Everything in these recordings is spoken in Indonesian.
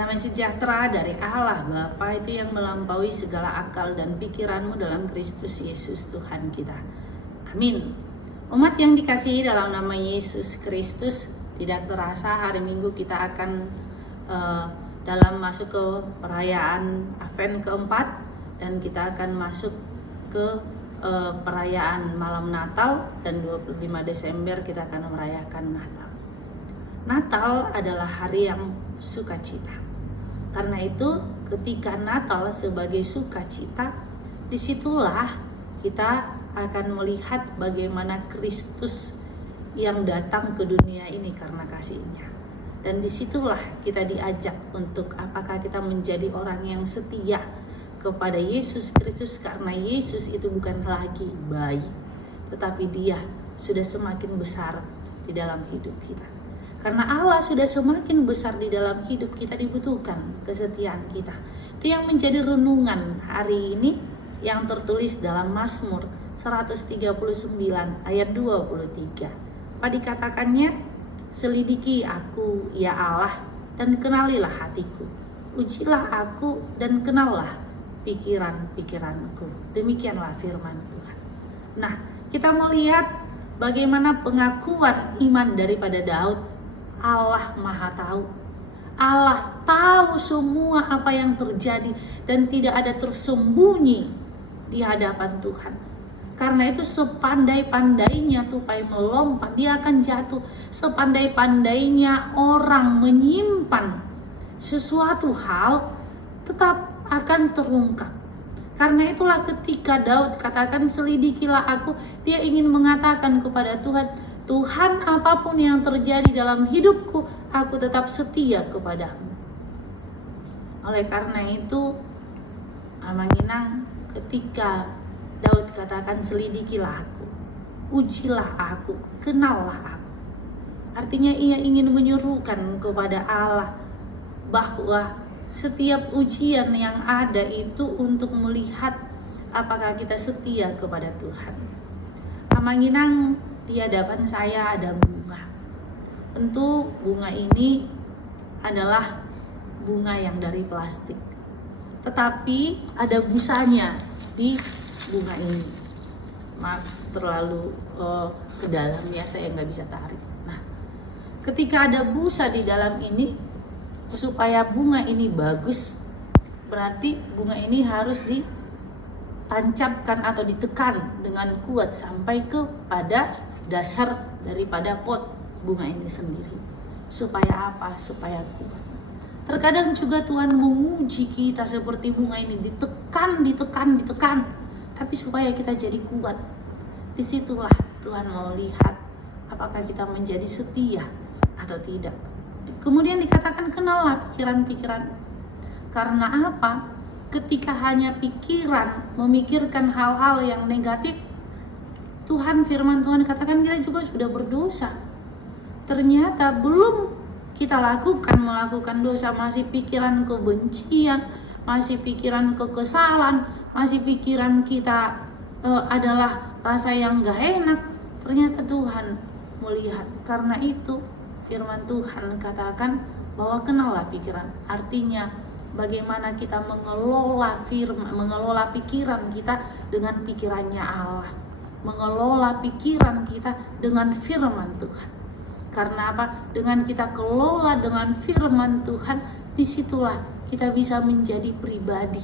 Damai sejahtera dari Allah Bapa itu yang melampaui segala akal dan pikiranmu dalam Kristus Yesus Tuhan kita. Amin. Umat yang dikasihi dalam nama Yesus Kristus, tidak terasa hari Minggu kita akan dalam masuk ke perayaan Advent keempat, dan kita akan masuk ke perayaan malam Natal, dan 25 Desember kita akan merayakan Natal. Natal adalah hari yang sukacita. Karena itu ketika Natal sebagai sukacita, disitulah kita akan melihat bagaimana Kristus yang datang ke dunia ini karena kasih-Nya. Dan disitulah kita diajak untuk apakah kita menjadi orang yang setia kepada Yesus Kristus, karena Yesus itu bukan lagi bayi, tetapi Dia sudah semakin besar di dalam hidup kita. Karena Allah sudah semakin besar di dalam hidup kita, dibutuhkan kesetiaan kita. Itu yang menjadi renungan hari ini yang tertulis dalam Mazmur 139 ayat 23. Apa dikatakannya? Selidiki aku ya Allah, dan kenalilah hatiku. Ujilah aku dan kenallah pikiran-pikiranku. Demikianlah firman Tuhan. Nah, kita melihat bagaimana pengakuan iman daripada Daud. Allah Maha Tahu. Allah tahu semua apa yang terjadi dan tidak ada tersembunyi di hadapan Tuhan. Karena itu sepandai-pandainya tupai melompat, dia akan jatuh. Sepandai-pandainya orang menyimpan sesuatu hal, tetap akan terungkap. Karena itulah ketika Daud katakan selidikilah aku, dia ingin mengatakan kepada Tuhan, Tuhan, apapun yang terjadi dalam hidupku, aku tetap setia kepadamu. Oleh karena itu, Amanginang, ketika Daud katakan selidikilah aku, ujilah aku, kenallah aku. Artinya ia ingin menyuruhkan kepada Allah bahwa setiap ujian yang ada itu untuk melihat apakah kita setia kepada Tuhan. Amanginang, di hadapan saya ada bunga. Tentu bunga ini adalah bunga yang dari plastik, tetapi ada busanya di bunga ini. Maaf terlalu ke dalam ya, saya nggak bisa tarik. Nah, ketika ada busa di dalam ini, supaya bunga ini bagus, berarti bunga ini harus ditancapkan atau ditekan dengan kuat sampai kepada dasar daripada pot bunga ini sendiri. Supaya apa? Supaya kuat. Terkadang juga Tuhan menguji kita seperti bunga ini, ditekan, tapi supaya kita jadi kuat. Disitulah Tuhan mau lihat apakah kita menjadi setia atau tidak. Kemudian dikatakan kenallah pikiran-pikiran. Karena apa? Ketika hanya pikiran memikirkan hal-hal yang negatif, firman Tuhan katakan kita juga sudah berdosa. Ternyata belum kita melakukan dosa, masih pikiran kebencian, masih pikiran kekesalan, masih pikiran kita adalah rasa yang gak enak. Ternyata Tuhan melihat. Karena itu firman Tuhan katakan bahwa kenallah pikiran. Artinya bagaimana kita mengelola pikiran kita dengan pikirannya Allah, mengelola pikiran kita dengan firman Tuhan. Karena apa? Dengan kita kelola dengan firman Tuhan, disitulah kita bisa menjadi pribadi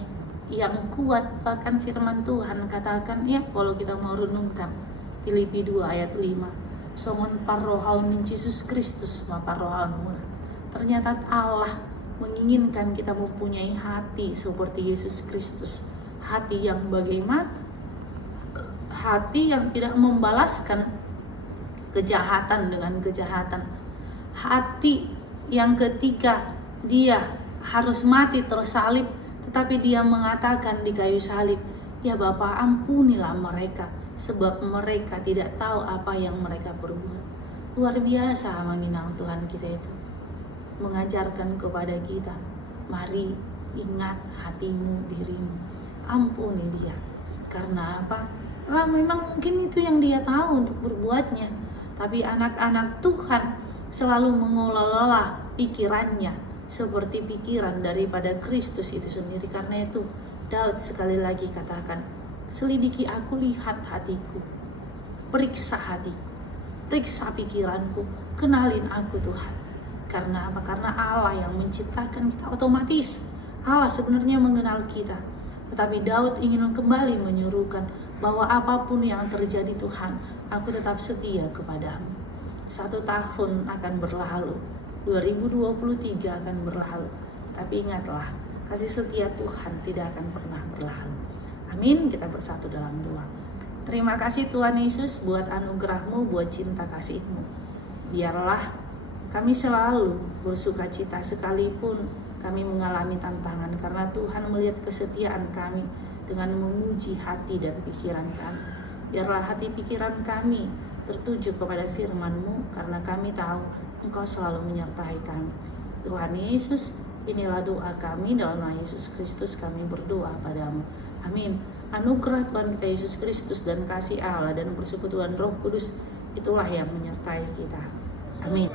yang kuat. Bahkan firman Tuhan katakan ya, kalau kita mau renungkan Filipi 2 ayat 5, songon parrohaun Yesus Kristus ma parrohaun muna. Ternyata Allah menginginkan kita mempunyai hati seperti Yesus Kristus. Hati yang bagaimana? Hati yang tidak membalaskan kejahatan dengan kejahatan. Hati yang ketika dia harus mati tersalib, tetapi dia mengatakan di kayu salib, ya Bapa, ampunilah mereka, sebab mereka tidak tahu apa yang mereka perbuat. Luar biasa menginang Tuhan kita itu, mengajarkan kepada kita, mari ingat hatimu, dirimu, ampuni dia. Karena apa? Karena memang mungkin itu yang dia tahu untuk berbuatnya. Tapi anak-anak Tuhan selalu mengelola pikirannya seperti pikiran daripada Kristus itu sendiri. Karena itu Daud sekali lagi katakan, selidiki aku, lihat hatiku, periksa hatiku, periksa pikiranku, kenalin aku Tuhan. Karena apa? Karena Allah yang menciptakan kita, otomatis Allah sebenarnya mengenal kita. Tetapi Daud ingin kembali menyuruhkan bahwa apapun yang terjadi Tuhan, aku tetap setia kepadamu. 1 tahun akan berlalu, 2023 akan berlalu, tapi ingatlah, kasih setia Tuhan tidak akan pernah berlalu. Amin. Kita bersatu dalam doa. Terima kasih Tuhan Yesus buat anugerah-Mu, buat cinta kasih-Mu. Biarlah kami selalu bersuka cita sekalipun kami mengalami tantangan, karena Tuhan melihat kesetiaan kami dengan memuji hati dan pikiran kami. Biarlah hati pikiran kami tertuju kepada firman-Mu, karena kami tahu Engkau selalu menyertai kami. Tuhan Yesus, inilah doa kami, dalam nama Yesus Kristus kami berdoa padamu. Amin. Anugerah Tuhan kita Yesus Kristus dan kasih Allah dan persekutuan Roh Kudus itulah yang menyertai kita. Amin.